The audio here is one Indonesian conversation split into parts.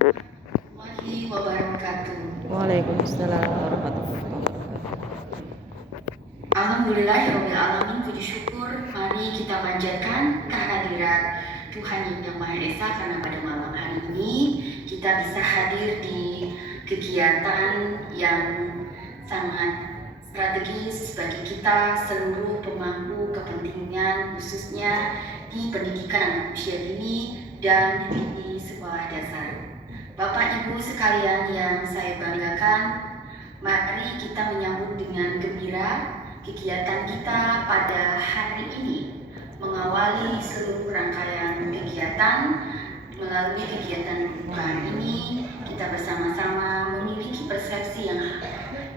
Warahmatullahi wabarakatuh. Waalaikumsalam warahmatullahi wabarakatuh. Alhamdulillahirrahmanirrahim. Puji syukur mari kita panjatkan kehadiran Tuhan Yang Maha Esa, karena pada malam hari ini kita bisa hadir di kegiatan yang sangat strategis bagi kita seluruh pemangku kepentingan, khususnya di pendidikan anak usia dini dan di sekolah dasar. Bapak Ibu sekalian yang saya banggakan, mari kita menyambut dengan gembira kegiatan kita pada hari ini, mengawali seluruh rangkaian kegiatan. Melalui kegiatan pembukaan ini, kita bersama-sama memiliki persepsi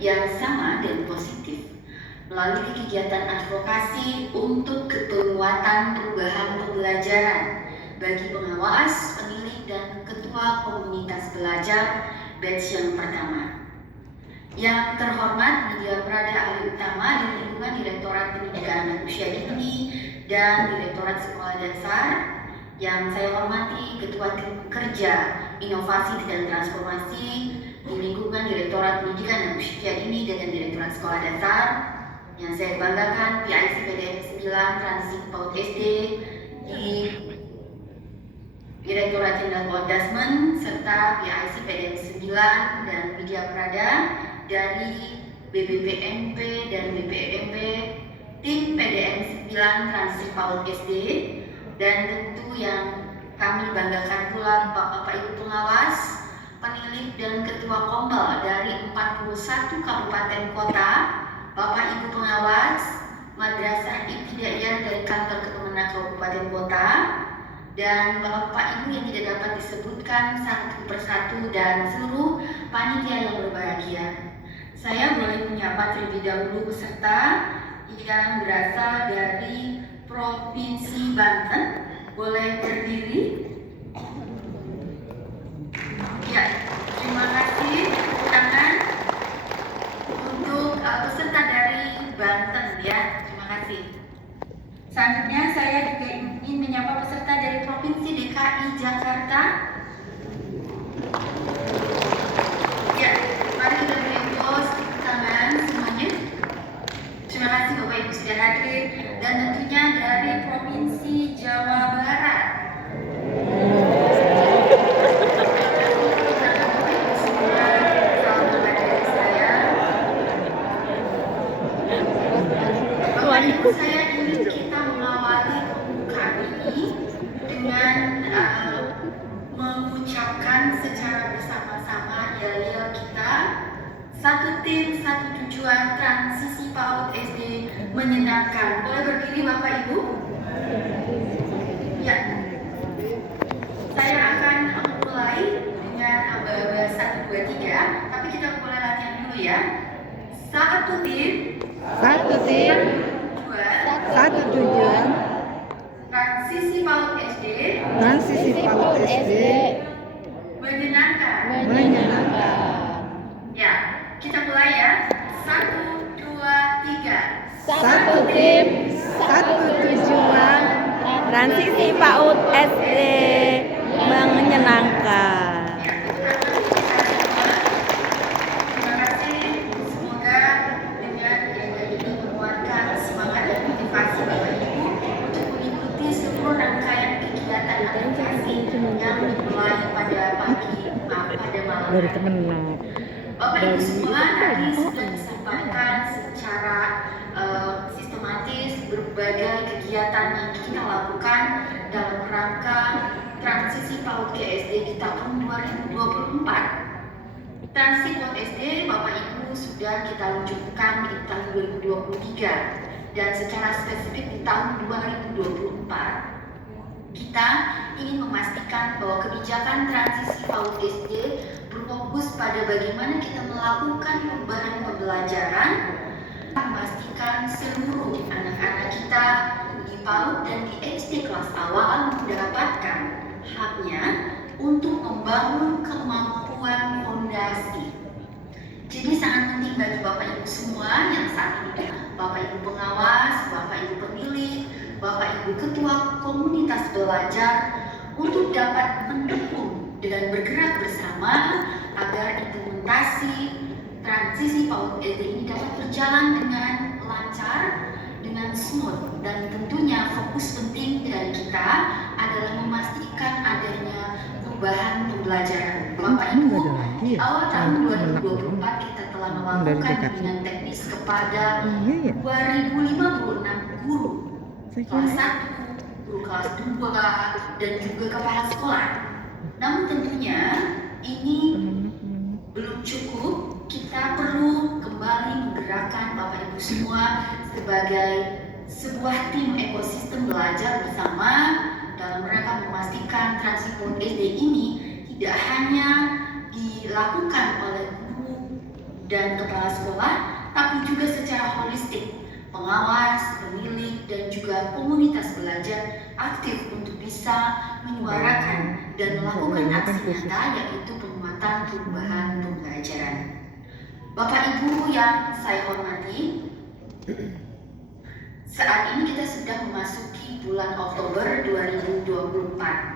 yang sama dan positif. Melalui kegiatan advokasi untuk penguatan perubahan pembelajaran bagi pengawas, penilik, dan ketua komunitas belajar batch yang pertama. Yang terhormat Media Prada Ahli Utama di lingkungan Direktorat Pendidikan Anak Usia Dini dan Direktorat Sekolah Dasar, yang saya hormati Ketua Tim Kerja Inovasi dan Transformasi di lingkungan Direktorat Pendidikan Anak Usia Dini dan Direktorat Sekolah Dasar, yang saya banggakan PIC PDM 9 Transisi PAUD SD di Direktorat Jenderal Kodasmen, serta PIC PDM 9 dan Media Prada dari BBPMP dan BPMP, tim PDM 9 Transisi PAUD SD, dan tentu yang kami banggakan pula Bapak Ibu pengawas, penilik, dan ketua kombal dari 41 kabupaten kota, Bapak Ibu pengawas Madrasah Ibtidaiyah dari kantor Kemenak Kabupaten Kota, dan Bapak Ibu yang tidak dapat disebutkan satu persatu, dan seluruh panitia yang berbahagia. Saya boleh menyapa terlebih dahulu peserta yang berasal dari Provinsi Banten. Boleh berdiri? Ya, terima kasih. Tepuk tangan untuk peserta dari Banten ya. Terima kasih. Selanjutnya saya juga ingin menyapa peserta dari Provinsi DKI Jakarta. Ya, mari kita beri aplaus, tepuk tangan semuanya. Terima kasih Bapak Ibu sudah hadir. Dan tentunya dari Provinsi Jawa Barat. Bapak Ibu, saya ingin kita mengawali pembukaan ini dengan mengucapkan secara bersama-sama yel-yel kita, satu tim, satu tujuan, transisi PAUD SD menyenangkan. Boleh berdiri Bapak Ibu? Ya. Saya akan mulai dengan aba-aba 1, 2, 3, tapi kita mulai latihan dulu ya. Satu tim, Satu tim, satu tujuan, transisi PAUD SD transisi PAUD SD menyenangkan. Ya, kita mulai ya. 1, 2, 3. Satu tim, satu tujuan, transisi PAUD SD menyenangkan. Terima kasih. Semoga dengan kegiatan ini menguatkan semangat dan motivasi Bapak Ibu untuk mengikuti seluruh rangkaian kegiatan advokasi yang dimulai pada malam Dari hari. Kemenak. Bapak Ibu semua tadi sudah disampaikan secara sistematis berbagai kegiatan yang kita lakukan dalam rangka transisi PAUD ke SD di tahun 2024. Transisi PAUD SD Bapak Ibu sudah kita luncurkan di tahun 2023, dan secara spesifik di tahun 2024 kita ingin memastikan bahwa kebijakan transisi PAUD SD berfokus pada bagaimana kita melakukan perubahan pembelajaran, memastikan seluruh anak-anak kita di PAUD dan di SD kelas awal mendapatkan haknya untuk membangun kemampuan fondasi. Jadi sangat penting bagi Bapak Ibu semua yang saat ini, Bapak Ibu pengawas, Bapak Ibu pemilik, Bapak Ibu ketua komunitas belajar, untuk dapat mendukung dan bergerak bersama agar implementasi transisi PAUD SD ini dapat berjalan dengan lancar, dengan smooth, dan tentunya fokus penting dari kita adalah memastikan adanya perubahan pembelajaran. Bapak Ibu, di awal tahun 2024 kita telah melakukan bimbingan teknis kepada 2056 guru kelas 1, guru kelas 2, dan juga kepala sekolah. Namun tentunya ini belum cukup, kita perlu kembali menggerakkan Bapak Ibu semua sebagai sebuah tim ekosistem belajar bersama dalam rangka memastikan transisi PAUD SD ini tidak hanya dilakukan oleh guru dan kepala sekolah, tapi juga secara holistik, pengawas, pemilik, dan juga komunitas belajar aktif untuk bisa menyuarakan dan melakukan aksi nyata, yaitu penguatan perubahan pembelajaran. Bapak Ibu yang saya hormati, saat ini kita sudah memasuki bulan Oktober 2024.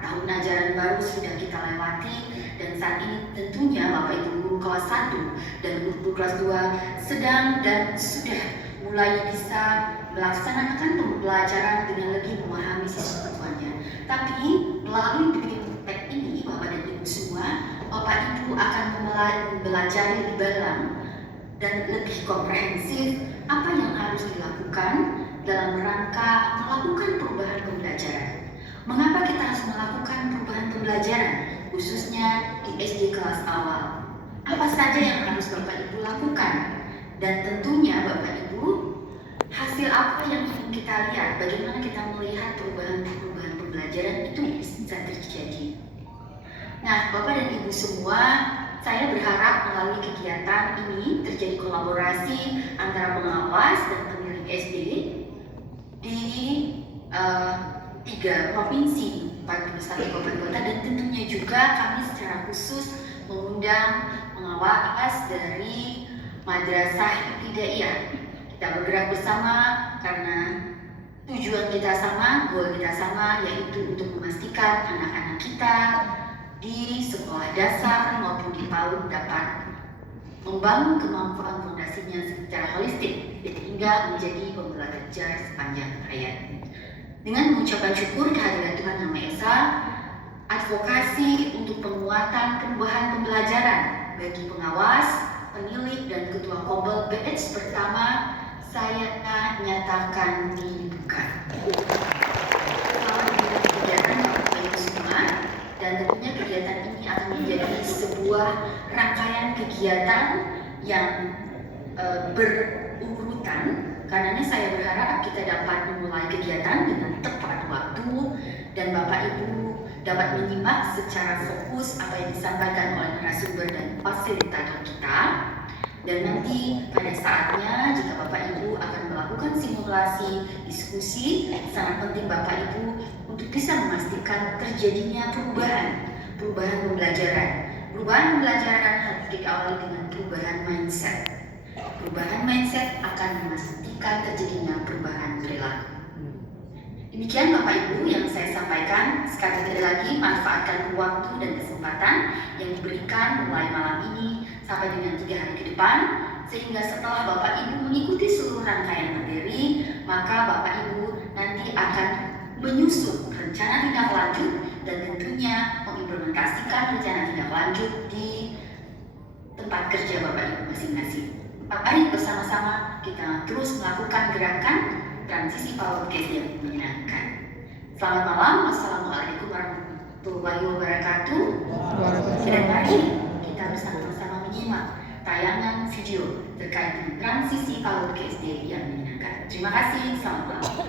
Tahun ajaran baru sudah kita lewati, dan saat ini tentunya Bapak Ibu guru kelas 1 dan guru kelas 2 sedang dan sudah mulai bisa melaksanakan pembelajaran dengan lebih memahami siswa-siswanya. Tapi melalui bimbingan tek ini, Bapak dan Ibu semua, Bapak Ibu akan mulai belajar lebih dalam dan lebih komprehensif apa yang harus dilakukan dalam rangka melakukan perubahan pembelajaran. Mengapa kita harus melakukan perubahan pembelajaran, khususnya di SD kelas awal? Apa saja yang harus Bapak Ibu lakukan? Dan tentunya Bapak Ibu, hasil apa yang ingin kita lihat, bagaimana kita melihat perubahan pembelajaran itu bisa terjadi. Nah, Bapak dan Ibu semua, saya berharap melalui kegiatan ini terjadi kolaborasi antara pengawas dan pemilik SD di 3 provinsi, 41 kabupaten kota, dan tentunya juga kami secara khusus mengundang pengawas dari Madrasah Ibtidaiyah. Kita bergerak bersama karena tujuan kita sama, goal kita sama, yaitu untuk memastikan anak-anak kita di sekolah dasar maupun di PAUD dapat membangun kemampuan fondasinya secara holistik sehingga menjadi pembelajar sepanjang hayat. Dengan mengucapkan syukur kehadiran Tuhan Yang Maha Esa, advokasi untuk penguatan perubahan pembelajaran bagi pengawas, penilik, dan ketua Kobel BH pertama saya nyatakan dibuka. Selamat kegiatan Bapak Ibu semua, dan tentunya kegiatan ini akan menjadi sebuah rangkaian kegiatan yang berurutan. Karenanya saya berharap kita dapat memulai kegiatan dengan tepat waktu dan Bapak Ibu dapat menyimak secara fokus apa yang disampaikan oleh narasumber dan fasilitator kita. Dan nanti pada saatnya jika Bapak Ibu akan melakukan simulasi diskusi, sangat penting Bapak Ibu untuk bisa memastikan terjadinya perubahan pembelajaran. Perubahan pembelajaran harus diawali dengan perubahan mindset. Perubahan mindset akan memastikan terjadinya perubahan perilaku. Demikian Bapak Ibu yang saya sampaikan. Sekali lagi manfaatkan waktu dan kesempatan yang diberikan mulai malam ini sampai dengan 3 hari ke depan, sehingga setelah Bapak Ibu mengikuti seluruh rangkaian materi, maka Bapak Ibu nanti akan menyusun rencana tindak lanjut dan tentunya mengimplementasikan rencana tindak lanjut di tempat kerja Bapak Ibu masing-masing. Mari bersama-sama kita terus melakukan gerakan transisi PAUD yang menyenangkan. Selamat malam, wassalamualaikum warahmatullahi wabarakatuh. Dan mari kita bersama-sama menyimak tayangan video terkait dengan transisi PAUD yang menyenangkan. Terima kasih, selamat malam.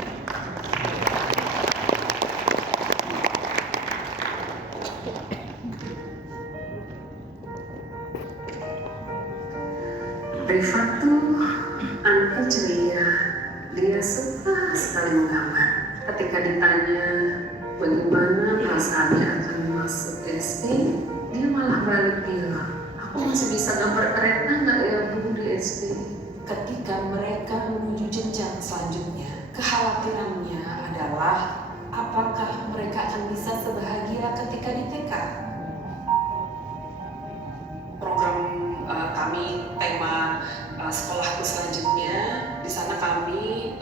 Rifatu anaknya ceria, dia suka sekali menggambar. Ketika ditanya bagaimana perasaannya akan masuk SD, dia malah balik bilang, aku masih bisa gambar kereta nggak ya Bu di SD? Ketika mereka menuju jenjang selanjutnya, kekhawatirannya adalah apakah mereka akan bisa sebahagia ketika di TK? sekolahku selanjutnya. Di sana kami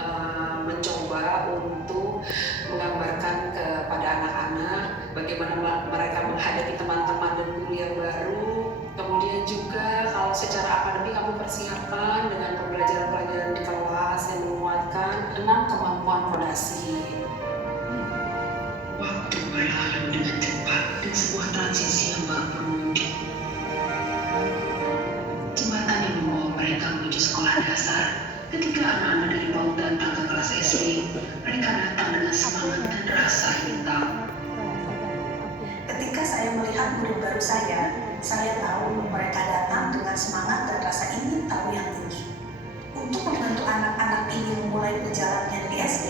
mencoba untuk menggambarkan kepada anak-anak bagaimana mereka menghadapi teman-teman dan guru yang baru. Kemudian juga kalau secara akademik kami persiapkan dengan pembelajaran-pelajaran di kelas yang menguatkan 6 kemampuan fondasi. Waktu berlalu dengan cepat dan sebuah transisi yang baru bermuncul. Jembatan yang membawa mereka menuju sekolah dasar. Ketika anak-anak dari PAUD datang ke kelas SD, mereka datang dengan semangat dan rasa ingin tahu. Ketika saya melihat guru baru saya tahu mereka datang dengan semangat dan rasa ingin tahu yang tinggi. Untuk membantu anak-anak ini memulai perjalanannya di SD,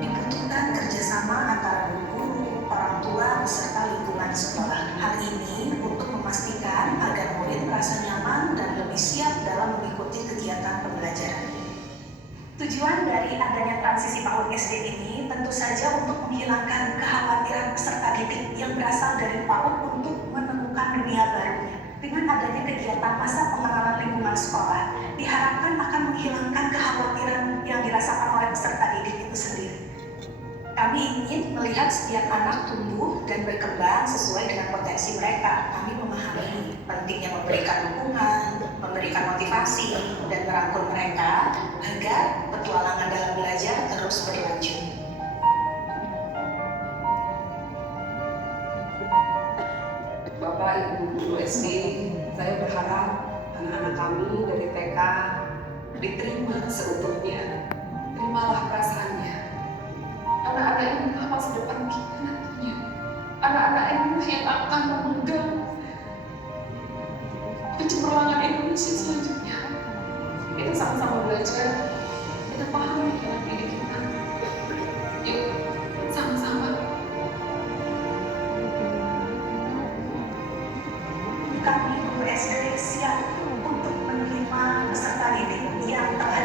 dibutuhkan kerjasama antara guru, orang tua, beserta lingkungan sekolah. Hal ini untuk memastikan agar murid merasa nyaman dan lebih siap dalam mengikuti kegiatan pembelajaran. Tujuan dari adanya transisi PAUD SD ini tentu saja untuk menghilangkan kekhawatiran peserta didik yang berasal dari PAUD untuk menemukan dunia barunya. Dengan adanya kegiatan masa pengenalan lingkungan sekolah, diharapkan akan menghilangkan kekhawatiran yang dirasakan oleh peserta didik itu sendiri. Kami ingin melihat setiap anak tumbuh dan berkembang sesuai dengan potensi mereka. Kami memahami pentingnya memberikan dukungan, memberikan motivasi, dan merangkul mereka agar petualangan dalam belajar terus berlanjut. Bapak, Ibu guru SD, saya berharap anak-anak kami dari TK diterima seutuhnya. Terimalah perasaannya. Anak-anak ini masa depan kita nantinya. Anak-anak ini yang akan memegang pencemerlangan Indonesia selanjutnya. Kita sama-sama belajar, kita pahami anak didik kita. Yuk, sama-sama. Kami guru SD siap untuk menerima peserta didik yang telah